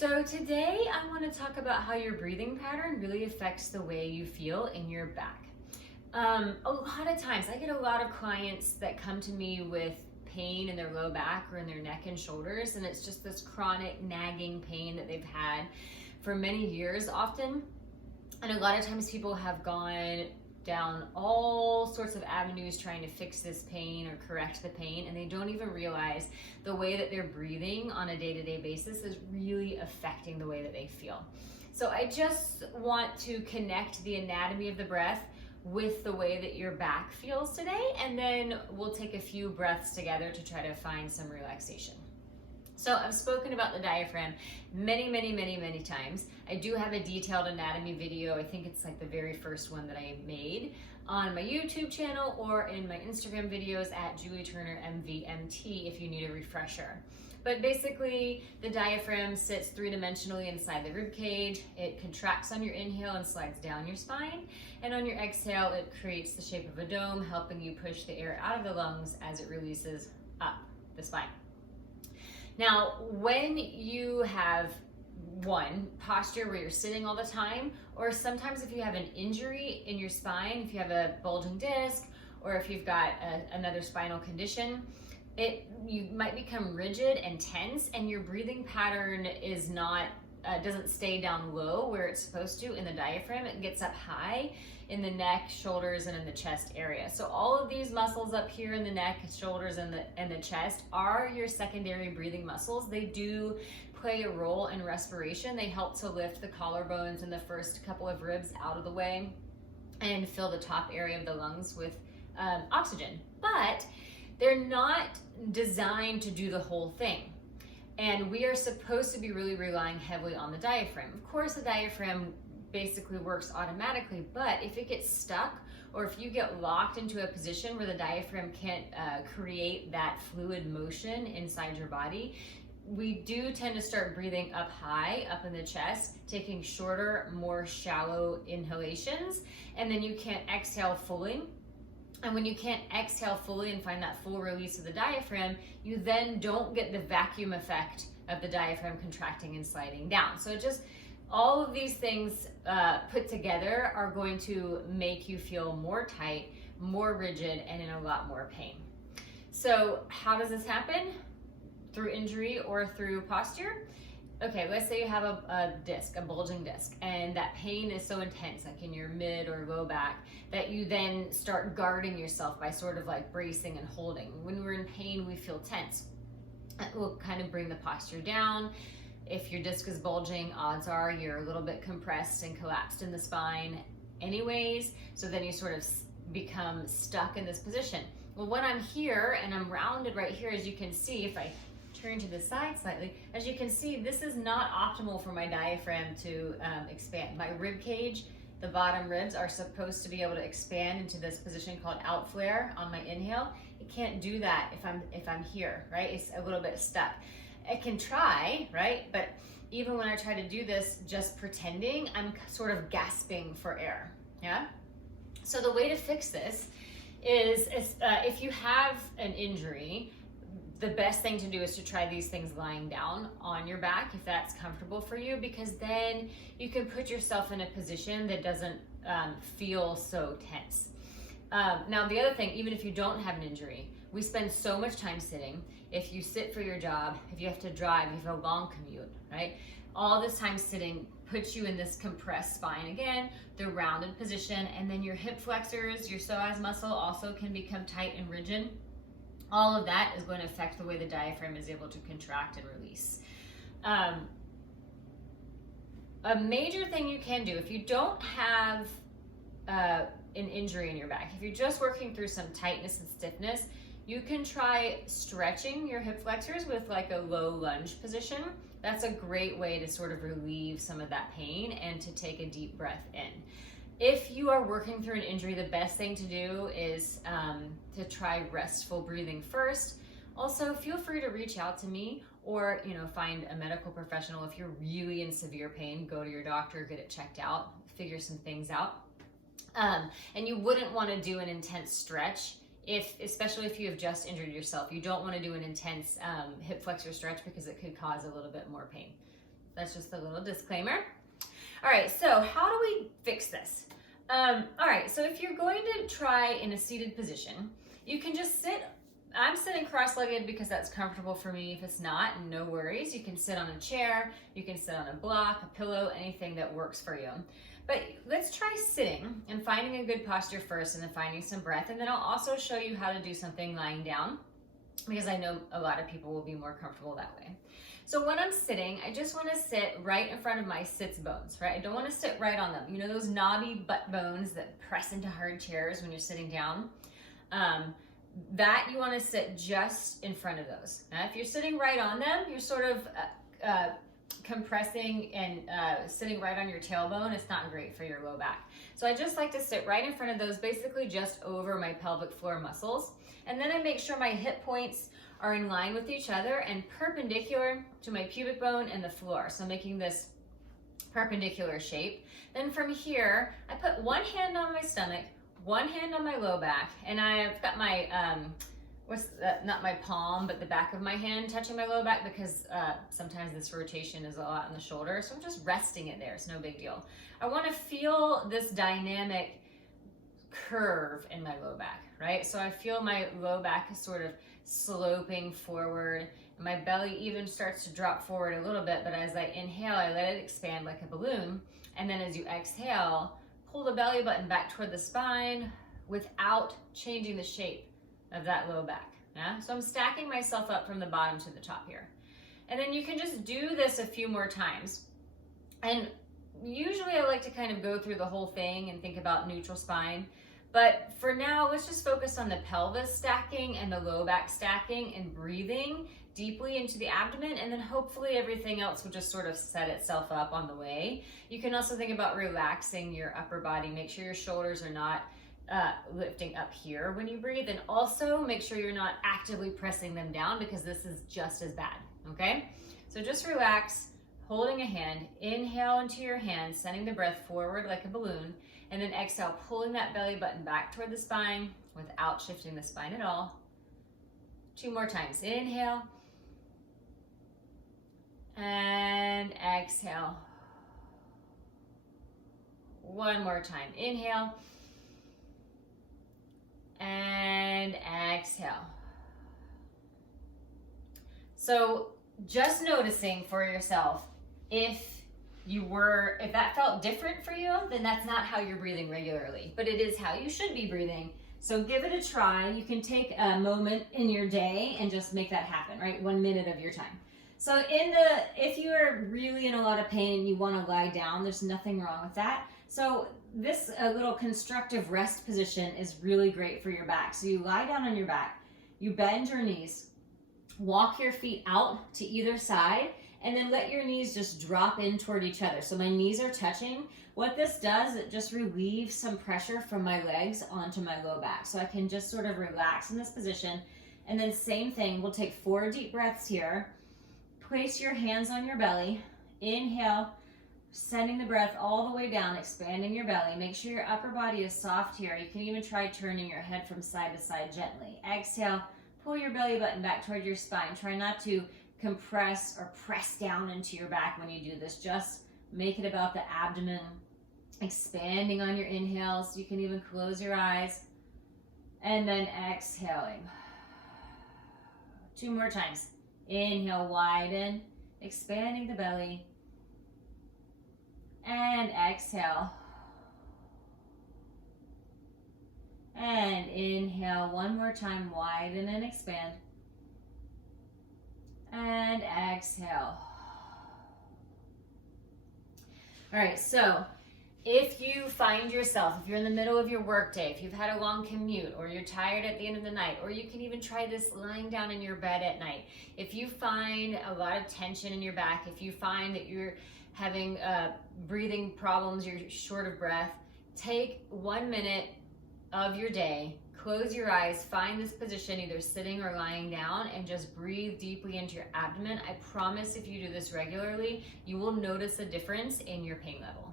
So today I want to talk about how your breathing pattern really affects the way you feel in your back. A lot of times I get a lot of clients that come to me with pain in their low back or in their neck and shoulders, and it's just this chronic nagging pain that they've had for many years often. And a lot of times people have gone down all sorts of avenues trying to fix this pain or correct the pain, and they don't even realize the way that they're breathing on a day-to-day basis is really affecting the way that they feel. So I just want to connect the anatomy of the breath with the way that your back feels today, and then we'll take a few breaths together to try to find some relaxation. So I've spoken about the diaphragm many times. I do have a detailed anatomy video. I think it's like the very first one that I made on my YouTube channel or in my Instagram videos at Julie Turner MVMT if you need a refresher. But basically, the diaphragm sits three-dimensionally inside the rib cage. It contracts on your inhale and slides down your spine. And on your exhale, it creates the shape of a dome, helping you push the air out of the lungs as it releases up the spine. Now, when you have one posture where you're sitting all the time, or sometimes if you have an injury in your spine, if you have a bulging disc, or if you've got another spinal condition, you might become rigid and tense, and your breathing pattern is not doesn't stay down low where it's supposed to in the diaphragm. It gets up high in the neck, shoulders, and in the chest area. So all of these muscles up here in the neck, shoulders, and the chest are your secondary breathing muscles. They do play a role in respiration. They help to lift the collarbones and the first couple of ribs out of the way and fill the top area of the lungs with oxygen. But they're not designed to do the whole thing. And we are supposed to be really relying heavily on the diaphragm. Of course, the diaphragm basically works automatically, but if it gets stuck or if you get locked into a position where the diaphragm can't create that fluid motion inside your body, we do tend to start breathing up high, up in the chest, taking shorter, more shallow inhalations, and then you can't exhale fully. And when you can't exhale fully and find that full release of the diaphragm, you then don't get the vacuum effect of the diaphragm contracting and sliding down. So just all of these things put together are going to make you feel more tight, more rigid, and in a lot more pain. So how does this happen? Through injury or through posture? Okay, let's say you have a disc, a bulging disc, and that pain is so intense, like in your mid or low back, that you then start guarding yourself by sort of like bracing and holding. When we're in pain, we feel tense. That will kind of bring the posture down. If your disc is bulging, odds are you're a little bit compressed and collapsed in the spine anyways, so then you sort of become stuck in this position. Well, when I'm here and I'm rounded right here, as you can see, if I turn to the side slightly, as you can see, this is not optimal for my diaphragm to expand. My rib cage, the bottom ribs are supposed to be able to expand into this position called out flare on my inhale. It can't do that if I'm here, right? It's a little bit stuck. It can try, right? But even when I try to do this, just pretending, I'm sort of gasping for air, yeah? So the way to fix this is if you have an injury, the best thing to do is to try these things lying down on your back if that's comfortable for you, because then you can put yourself in a position that doesn't feel so tense. Now the other thing, even if you don't have an injury, we spend so much time sitting. If you sit for your job, if you have to drive, if you have a long commute, right? All this time sitting puts you in this compressed spine again, the rounded position, and then your hip flexors, your psoas muscle also can become tight and rigid. All of that is going to affect the way the diaphragm is able to contract and release. A major thing you can do if you don't have an injury in your back, if you're just working through some tightness and stiffness, you can try stretching your hip flexors with like a low lunge position. That's a great way to sort of relieve some of that pain and to take a deep breath in. If you are working through an injury, the best thing to do is to try restful breathing first. Also, feel free to reach out to me or find a medical professional. If you're really in severe pain, go to your doctor, get it checked out, figure some things out. And you wouldn't want to do an intense stretch especially if you have just injured yourself. You don't want to do an intense hip flexor stretch because it could cause a little bit more pain. That's just a little disclaimer. All right, so how do we fix this? All right, so if you're going to try in a seated position, you can just sit. I'm sitting cross-legged because that's comfortable for me. If it's not, no worries. You can sit on a chair, you can sit on a block, a pillow, anything that works for you. But let's try sitting and finding a good posture first and then finding some breath. And then I'll also show you how to do something lying down because I know a lot of people will be more comfortable that way. So when I'm sitting, I just want to sit right in front of my sits bones, right? I don't want to sit right on them. You know those knobby butt bones that press into hard chairs when you're sitting down? That you want to sit just in front of those. Now, if you're sitting right on them, you're sort of compressing and sitting right on your tailbone. It's not great for your low back. So I just like to sit right in front of those, basically just over my pelvic floor muscles. And then I make sure my hip points are in line with each other and perpendicular to my pubic bone and the floor. So making this perpendicular shape. Then from here, I put one hand on my stomach, one hand on my low back, and I've got my, not my palm, but the back of my hand touching my low back because sometimes this rotation is a lot on the shoulder. So I'm just resting it there. It's no big deal. I want to feel this dynamic curve in my low back, right? So I feel my low back is sort of sloping forward. And my belly even starts to drop forward a little bit, but as I inhale, I let it expand like a balloon. And then as you exhale, pull the belly button back toward the spine without changing the shape of that low back. Yeah? So I'm stacking myself up from the bottom to the top here. And then you can just do this a few more times. And usually I like to kind of go through the whole thing and think about neutral spine. But for now, let's just focus on the pelvis stacking and the low back stacking and breathing deeply into the abdomen, and then hopefully everything else will just sort of set itself up on the way. You can also think about relaxing your upper body. Make sure your shoulders are not lifting up here when you breathe, and also make sure you're not actively pressing them down because this is just as bad, okay? So just relax, holding a hand, inhale into your hand, sending the breath forward like a balloon, and then exhale, pulling that belly button back toward the spine without shifting the spine at all. 2 more times. Inhale. And exhale. 1 more time. Inhale. And exhale. So just noticing for yourself, if that felt different for you, then that's not how you're breathing regularly, but it is how you should be breathing. So give it a try. You can take a moment in your day and just make that happen, right? 1 minute of your time. So if you are really in a lot of pain and you want to lie down, there's nothing wrong with that. So this little constructive rest position is really great for your back. So you lie down on your back, you bend your knees, walk your feet out to either side, and then let your knees just drop in toward each other. So my knees are touching. What this does, it just relieves some pressure from my legs onto my low back. So I can just sort of relax in this position. And then same thing, we'll take 4 deep breaths here. Place your hands on your belly. Inhale, sending the breath all the way down, expanding your belly. Make sure your upper body is soft here. You can even try turning your head from side to side gently. Exhale, pull your belly button back toward your spine. Try not to compress or press down into your back when you do this. Just make it about the abdomen, expanding on your inhales. You can even close your eyes and then exhaling. 2 more times. Inhale, widen, expanding the belly, and exhale. And inhale 1 more time, widen and expand. And exhale. All right, so if you find yourself, if you're in the middle of your workday, if you've had a long commute, or you're tired at the end of the night, or you can even try this lying down in your bed at night. If you find a lot of tension in your back, if you find that you're having breathing problems, you're short of breath, take 1 minute of your day, close your eyes, find this position, either sitting or lying down, and just breathe deeply into your abdomen. I promise if you do this regularly, you will notice a difference in your pain level.